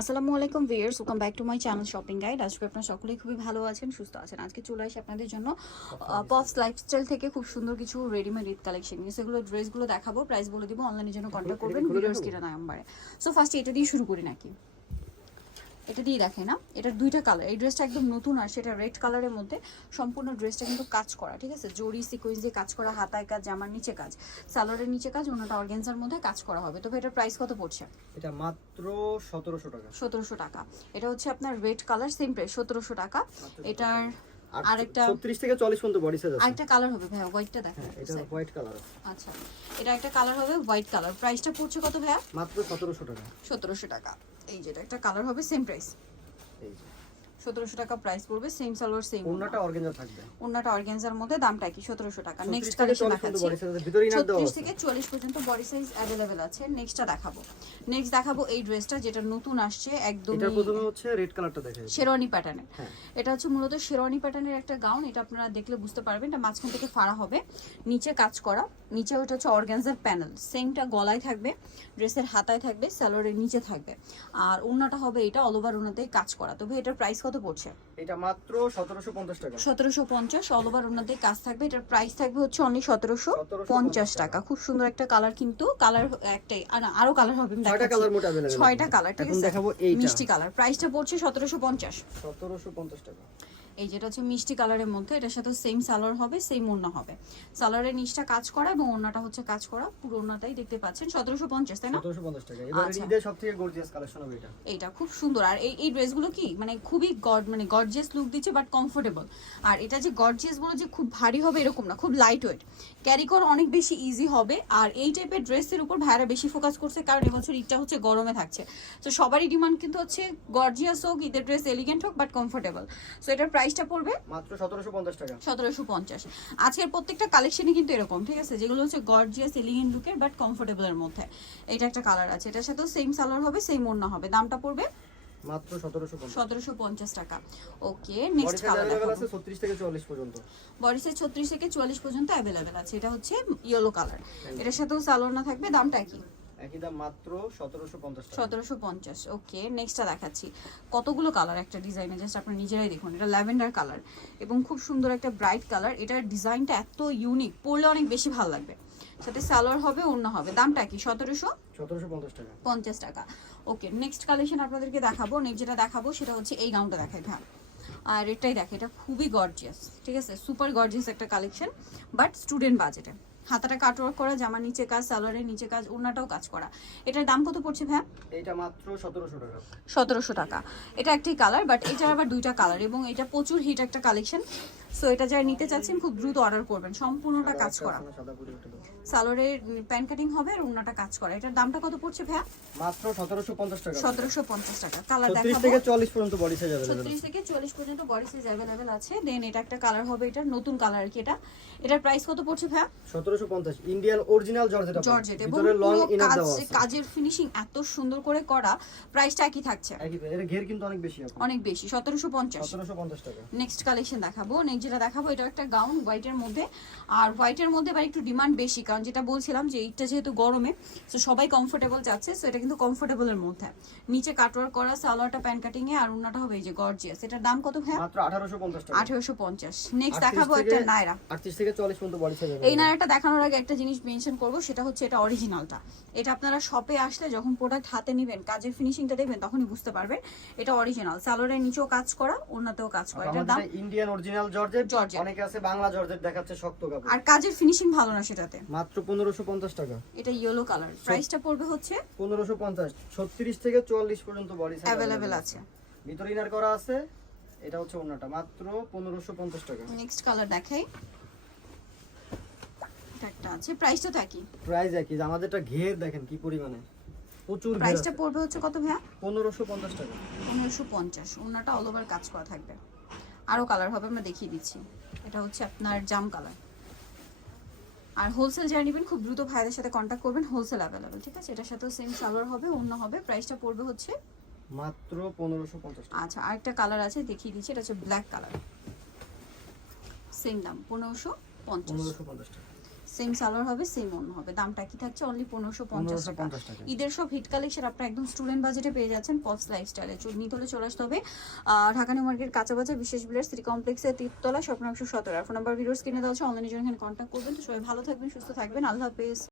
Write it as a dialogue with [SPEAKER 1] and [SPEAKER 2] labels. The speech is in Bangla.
[SPEAKER 1] আসসালামু আলাইকুম viewers welcome back to my channel shopping guide আজকে আপনারা সকলেই খুবই ভালো আছেন সুস্থ আছেন। আজকে চলে আসি আপনাদের জন্য পপস লাইফস্টাইল থেকে খুব সুন্দর কিছু রেডিমেড ঈদ কালেকশন নিয়ে। সেগুলো ড্রেসগুলো দেখাবো প্রাইস বলে দিব অনলাইনের জন্য কন্ট্যাক্ট করবেন ভিডিওস কিরা নাম্বারে। সো ফার্স্ট এটা দিয়ে শুরু করি নাকি? এটা দিয়ে দেখে না। এটার দুইটা কালার এই ড্রেসটা একদম নতুন আর সেটা রেড কালারের মধ্যে সম্পূর্ণ ড্রেসটা কিন্তু কাজ করা ঠিক আছে? জরি সিকোয়েন্স দিয়ে কাজ করা হাতায় কাজ জামার নিচে কাজ সালোয়ারের নিচে কাজ অন্যটা অর্গেন্সার মধ্যে কাজ করা হবে। তবে এটার প্রাইস কত পড়ছে?
[SPEAKER 2] এটা মাত্র সতেরোশো টাকা।
[SPEAKER 1] সতেরোশো টাকা। এটা হচ্ছে আপনার রেড কালার সেম প্রাইস সতেরোশো টাকা। এটার আরেকটা
[SPEAKER 2] ছত্রিশ থেকে চল্লিশ পর্যন্ত বডি সাইজ আছে।
[SPEAKER 1] আরেকটা কালার হবে ভাইয়া হোয়াইটটা দেখেন
[SPEAKER 2] হ্যাঁ এটা হোয়াইট কালার
[SPEAKER 1] আচ্ছা এটা একটা কালার হবে হোয়াইট কালার প্রাইসটা পড়ছে কত ভাইয়া?
[SPEAKER 2] মাত্র সতেরোশো টাকা।
[SPEAKER 1] সতেরোশো টাকা। এই যেটা একটা কালার হবে সেম প্রাইস
[SPEAKER 2] এই যে।
[SPEAKER 1] সতেরোশো টাকা প্রাইস পড়বে সেম সালোয়ার সেম
[SPEAKER 2] ওন্নাটা অর্গানজা থাকবে।
[SPEAKER 1] অন্যটা অর্গেনজার মধ্যে দামটা কি সতেরোশো টাকা। নেক্সট কালেকশন দেখাচ্ছি।
[SPEAKER 2] body size আছে, ভিতরে inner দেওয়া
[SPEAKER 1] ছত্রিশ
[SPEAKER 2] আছে।
[SPEAKER 1] থেকে চল্লিশ পর্যন্ত বডি সাইজ অ্যাভেলেবেল আছে। নেক্সটটা দেখাবো। নেক্সট দেখাবো এই ড্রেসটা যেটা নতুন আসছে একদম
[SPEAKER 2] এটার প্রথমে হচ্ছে রেড কালারটা দেখা যাচ্ছে।
[SPEAKER 1] শেরওয়ানি প্যাটার্নের
[SPEAKER 2] হ্যাঁ।
[SPEAKER 1] এটা হচ্ছে মূলত শেরওয়ানি প্যাটার্নের একটা গাউন এটা আপনারা দেখলে বুঝতে পারবেন। এটা মাঝখান থেকে ফাড়া হবে নিচে কাজ করা। নিচে ওটা হচ্ছে অর্গানজার প্যানেল সেমটা গলায় থাকবে ড্রেসের হাতায় থাকবে স্যালোয়ারের নিচে থাকবে। আর ওড়নাটা হবে এটা অল ওভার ওনাতেই কাজ করা। তবে এটার প্রাইস কত পড়ছে?
[SPEAKER 2] এটা মাত্র সতেরোশো পঞ্চাশ টাকা।
[SPEAKER 1] সতেরোশো পঞ্চাশ অল ওভার ওনাদের কাজ থাকবে। এটার প্রাইস থাকবে হচ্ছে অনলি সতেরোশো পঞ্চাশ টাকা। খুব সুন্দর একটা কালার কিন্তু কালার একটাই। আর আরও কালার হবে
[SPEAKER 2] ছয়টা কালার মোটা
[SPEAKER 1] ছয়টা কালার ঠিক আছে?
[SPEAKER 2] দেখাবো এইটা।
[SPEAKER 1] মিষ্টি কালার প্রাইসটা পড়ছে সতেরোশো পঞ্চাশ।
[SPEAKER 2] সতেরোশো পঞ্চাশ টাকা।
[SPEAKER 1] এই যেটা হচ্ছে মিষ্টি কালারের মধ্যে এটার সাথে সেম সালোয়ার হবে সেম ওড়না হবে। সালোয়ারের নিচটা কাজ করা এবং ওড়নাটা হচ্ছে কাজ করা পুরো ওড়নাটাই দেখতে পাচ্ছেন সতেরোশো পঞ্চাশ তাই না? আচ্ছা।
[SPEAKER 2] ঈদের গর্জিয়াস কালেকশন হবে এটা।
[SPEAKER 1] খুব সুন্দর। আর এই এই ড্রেসগুলো কি মানে খুবই গড মানে গর্জিয়াস লুক দিচ্ছে বাট কমফোর্টেবল আর এটা যে গর্জিয়াস বলে যে খুব ভারী হবে এরকম না খুব লাইট ওয়েট ক্যারি করা অনেক বেশি ইজি হবে আর এই টাইপের ড্রেসের উপর ভাইরা বেশি ফোকাস করছে কারণ এবছর ঈদটা হচ্ছে গরমে থাকছে। তো সবারই ডিমান্ড কিন্তু হচ্ছে গর্জিয়াস হোক ঈদের ড্রেস এলিগেন্ট হোক বাট কমফোর্টেবল সো এটার প্রাইসটা পড়বে?
[SPEAKER 2] মাত্র সতেরোশো পঞ্চাশ টাকা।
[SPEAKER 1] সতেরোশো পঞ্চাশ। আজকের প্রত্যেকটা কালেকশনই কিন্তু এরকম ঠিক আছে? যেগুলো হচ্ছে গর্জিয়াস এলিগেন্ট লুকের বাট কমফোর্টেবলের মধ্যে। এটা একটা কালার আছে। এটার সাথেও সেম সালোয়ার হবে সেম ওড়না হবে। দামটা পড়বে?
[SPEAKER 2] মাত্র সতেরোশো পঞ্চাশ।
[SPEAKER 1] সতেরোশো পঞ্চাশ টাকা। ওকে নেক্সট কালার দেখাবো।
[SPEAKER 2] আছে ছত্রিশ থেকে চল্লিশ পর্যন্ত।
[SPEAKER 1] বডি সাইজ ছত্রিশ থেকে চুয়াল্লিশ পর্যন্ত অ্যাভেলেবেল আছে। এটা হচ্ছে ইয়েলো কালার এটার সাথেও সালোয়ার না থাকবে। দামটা কি?
[SPEAKER 2] একই দাম মাত্র সতেরোশো পঞ্চাশ টাকা।
[SPEAKER 1] সতেরোশো পঞ্চাশ ওকে নেক্সটটা দেখাচ্ছি। কতগুলো কালার একটা ডিজাইনে জাস্ট আপনারা নিজেরাই দেখুন এটা ল্যাভেন্ডার কালার এবং খুব সুন্দর একটা ব্রাইট কালার এটার ডিজাইনটা এত ইউনিক পরলে অনেক বেশি ভালো লাগবে। সাথে সালোয়ার হবে অন্য হবে। দামটা কি সতেরোশো?
[SPEAKER 2] সতেরোশো পঞ্চাশ টাকা।
[SPEAKER 1] পঞ্চাশ টাকা ওকে নেক্সট কালেকশন আপনাদেরকে দেখাবো নেক্সট যেটা দেখাবো সেটা হচ্ছে এই গাউনটা দেখাই আর এটাই দেখে এটা খুবই গর্জিয়াস ঠিক আছে? সুপার গর্জিয়াস একটা কালেকশন বাট স্টুডেন্ট বাজেটে হাতাটা কাটওয়ার্ক করা জামা নিচে কাজ সালোয়ারের নিচে কাজ ওড়নাটাও কাজ করা। এটার দাম কত পড়ছে ভ্যাম
[SPEAKER 2] এইটা মাত্র সতেরোশো টাকা।
[SPEAKER 1] সতেরোশো টাকা। এটা একটি কালার বাট এটা আবার দুইটা কালার এবং এটা প্রচুর হিট একটা কালেকশন সো এটা যারা নিতে চাচ্ছেন খুব দ্রুত অর্ডার করবেন। সম্পূর্ণটা কাজ করা।
[SPEAKER 2] ওটা দাও।
[SPEAKER 1] সালোয়ারের প্যান্ট কাটিং হবে আর ওড়নাটা কাজ করা। এটার দামটা কত পড়ছে ভ্যা
[SPEAKER 2] মাত্র সতেরোশো পঞ্চাশ টাকা।
[SPEAKER 1] সতেরোশো পঞ্চাশ টাকা। কালার দেখাবো।
[SPEAKER 2] থেকে চল্লিশ পর্যন্ত বডি সাইজ
[SPEAKER 1] ছত্রিশ থেকে চল্লিশ পর্যন্ত বডি সাইজ অ্যাভেলেবেল আছে। দেন এটা একটা কালার হবে এটা নতুন কালার কি এটা। এটার প্রাইস কত পড়ছে ভ্যা
[SPEAKER 2] সতেরোশো পঞ্চাশ। ইন্ডিয়ান অরিজিনাল জর্জেট
[SPEAKER 1] জর্জেট এবং
[SPEAKER 2] লং ইনার দেওয়া আছে।
[SPEAKER 1] কাজের ফিনিশিং এত সুন্দর করে করা প্রাইসটা কি থাকছে।
[SPEAKER 2] একই এর ঘের কিন্তু অনেক বেশি আপু
[SPEAKER 1] অনেক বেশি সতেরোশো পঞ্চাশ।
[SPEAKER 2] সতেরোশো পঞ্চাশ টাকা।
[SPEAKER 1] নেক্সট কালেকশন দেখাবো। নেক্সট যেটা দেখাবো এটা একটা গাউন হোয়াইটের মধ্যে। আর হোয়াইটের মধ্যে আবার একটু ডিমান্ড বেশি কারণ যেটা বলছিলাম যে এইটা যেহেতু গরমে তো সবাই কমফোর্টেবল যাচ্ছে সো এটা কিন্তু কমফোর্টেবলের মধ্যে। নিচে কাটওয়ার করা সালোয়ারটা প্যান্ট কাটিং এ আর ওন্নাটা হবে এই যে গর্জিয়াস এটার দাম কত হ্যাঁ
[SPEAKER 2] মাত্র আঠারোশো পঞ্চাশ টাকা।
[SPEAKER 1] আঠেরোশো পঞ্চাশ। নেক্সট দেখাবো একটা নায়রা।
[SPEAKER 2] আটত্রিশ থেকে চল্লিশ পর্যন্ত বডি সাইজ
[SPEAKER 1] এই নায়রাটা দেখানোর আগে একটা জিনিস মেনশন করব সেটা হচ্ছে এটা অরিজিনালটা এটা আপনারা শপে আসলে যখন প্রোডাক্ট হাতে নেবেন কাজের ফিনিশিংটা দেখবেন তখনই বুঝতে পারবেন এটা অরিজিনাল সালোয়ারের নিচেও কাজ করা ওন্নাতেও কাজ করা। এটার দাম
[SPEAKER 2] ইন্ডিয়ান অরিজিনাল জর্জেট
[SPEAKER 1] জর্জেট।
[SPEAKER 2] অনেকে আছে বাংলা জর্জেট দেখাচ্ছে শক্ত কাপড়।
[SPEAKER 1] আর কাজের ফিনিশিং ভালো না সেটাতে।
[SPEAKER 2] মাত্র পনেরোশো পঞ্চাশ টাকা।
[SPEAKER 1] এটা ইয়েলো কালার প্রাইসটা পড়বে হচ্ছে?
[SPEAKER 2] পনেরোশো পঞ্চাশ। ছত্রিশ থেকে চুয়াল্লিশ পর্যন্ত বডি সাইজ
[SPEAKER 1] অ্যাভেলেবেল আছে।
[SPEAKER 2] ভিতরে ইনার করা আছে এটা হচ্ছে ওনাটা মাত্র পনেরোশো পঞ্চাশ টাকা।
[SPEAKER 1] নেক্সট কালার দেখাই। এটা একটা আছে প্রাইসটা তো একই।
[SPEAKER 2] প্রাইস একই আমাদেরটা ঘের দেখেন কি পরিমাণে। প্রচুর
[SPEAKER 1] প্রাইসটা পড়বে হচ্ছে কত ভাইয়া?
[SPEAKER 2] পনেরোশো পঞ্চাশ টাকা।
[SPEAKER 1] পনেরোশো পঞ্চাশ ওনাটা অল ওভার কাজ করা থাকবে। আরও কালার হবে আমরা দেখিয়ে দিচ্ছি। এটা হচ্ছে আপনার জাম কালার আর হোলসেল যারা নেবেন খুব দ্রুত ভাইদের সাথে কন্ট্যাক্ট করবেন হোলসেল অ্যাভেলেবেল ঠিক আছে? এটার সাথেও সেম সালোয়ার হবে অন্য হবে। প্রাইসটা পড়বে হচ্ছে
[SPEAKER 2] মাত্র পনেরোশো পঞ্চাশ টাকা।
[SPEAKER 1] আচ্ছা আরেকটা কালার আছে দেখিয়ে দিচ্ছি এটা হচ্ছে ব্ল্যাক কালার সেম দাম পনেরোশো পঞ্চাশ।
[SPEAKER 2] পনেরোশো পঞ্চাশ টাকা।
[SPEAKER 1] সেম সালোয়ার হবে সেম অন্য হবে। দামটা কি থাকছে? অনলি পনেরোশো পঞ্চাশ টাকা। ঈদের সব হিট কালেকশন আপনার একদম স্টুডেন্ট বাজেটে পেয়ে যাচ্ছেন পপস লাইফস্টাইলে নিতে হলে চলে আসতে হবে। আর ঢাকা নিউ মার্কেট কাঁচা বাজার বিশেষ বিলের সিটি কমপ্লেক্সের তিরতলা স্বপ্ন একশো সতেরো ফোন নাম্বার ভিডিওস কিনে দেওয়া হচ্ছে অনলাইনে জন্য এখানে কন্ট্যাক্ট করবেন। তো সবাই ভালো থাকবেন সুস্থ থাকবেন। আল্লাহ হাফেজ।